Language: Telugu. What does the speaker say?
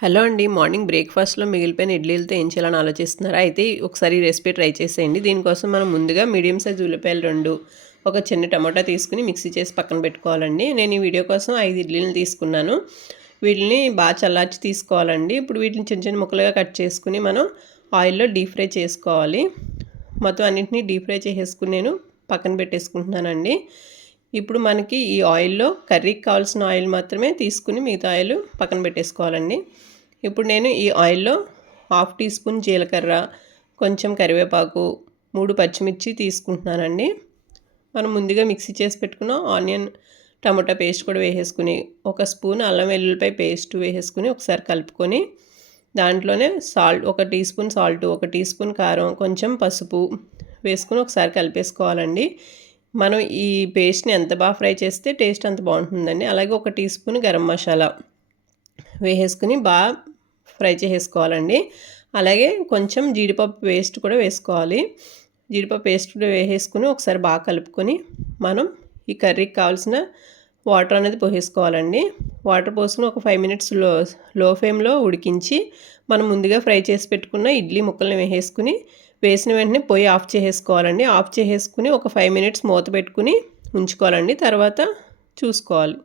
హలో అండి. మార్నింగ్ బ్రేక్‌ఫాస్ట్‌లో మిగిలిపోయిన ఇడ్లీలతో ఏం చేయాలని ఆలోచిస్తున్నారా? అయితే ఒకసారి ఈ రెసిపీ ట్రై చేసేయండి. దీనికోసం మనం ముందుగా మీడియం సైజ్ ఉల్లిపాయలు 2, ఒక చిన్న టమాటా తీసుకొని మిక్సీ చేసి పక్కన పెట్టుకోవాలండి. నేను ఈ వీడియో కోసం 5 ఇడ్లీలను తీసుకున్నాను. వీటిని బాగా చల్లార్చి తీసుకోవాలండి. ఇప్పుడు వీటిని చిన్న చిన్న ముక్కలుగా కట్ చేసుకొని మనం ఆయిల్‌లో డీప్ ఫ్రై చేసుకోవాలి. మొత్తం అన్నింటినీ డీప్ ఫ్రై చేసేసుకొని నేను పక్కన పెట్టేసుకుంటున్నానండి. ఇప్పుడు మనకి ఈ ఆయిల్‌లో కర్రీకి కావాల్సిన ఆయిల్ మాత్రమే తీసుకుని మిగతా ఆయిల్ పక్కన పెట్టేసుకోవాలండి. ఇప్పుడు నేను ఈ ఆయిల్‌లో హాఫ్ టీ స్పూన్ జీలకర్ర, కొంచెం కరివేపాకు, 3 పచ్చిమిర్చి తీసుకుంటున్నానండి. మనం ముందుగా మిక్సీ చేసి పెట్టుకున్న ఆనియన్, టమాటా పేస్ట్ కూడా వేసేసుకుని, ఒక స్పూన్ అల్లం వెల్లుల్లిపాయ పేస్ట్ వేసేసుకుని ఒకసారి కలుపుకొని, దాంట్లోనే ఒక టీ స్పూన్ సాల్ట్, ఒక టీ స్పూన్ కారం, కొంచెం పసుపు వేసుకొని ఒకసారి కలిపేసుకోవాలండి. మనం ఈ పేస్ట్‌ని ఎంత బాగా ఫ్రై చేస్తే టేస్ట్ అంత బాగుంటుందండి. అలాగే ఒక టీ స్పూన్ గరం మసాలా వేసేసుకుని బాగా ఫ్రై చేసేసుకోవాలండి. అలాగే కొంచెం జీడిపప్పు పేస్ట్ కూడా వేసుకోవాలి. జీడిపప్పు పేస్ట్ కూడా వేసేసుకుని ఒకసారి బాగా కలుపుకొని మనం ఈ కర్రీకి కావాల్సిన వాటర్ అనేది పోసేసుకోవాలండి. వాటర్ పోసుకుని ఒక 5 మినిట్స్ లో ఫ్లేమ్లో ఉడికించి మనం ముందుగా ఫ్రై చేసి పెట్టుకున్న ఇడ్లీ ముక్కల్ని వేసిన వెంటనే పొయ్యి ఆఫ్ చేసేసుకోవాలండి. ఆఫ్ చేసేసుకుని ఒక 5 మినిట్స్ మూత పెట్టుకుని ఉంచుకోవాలండి. తర్వాత చూసుకోవాలి.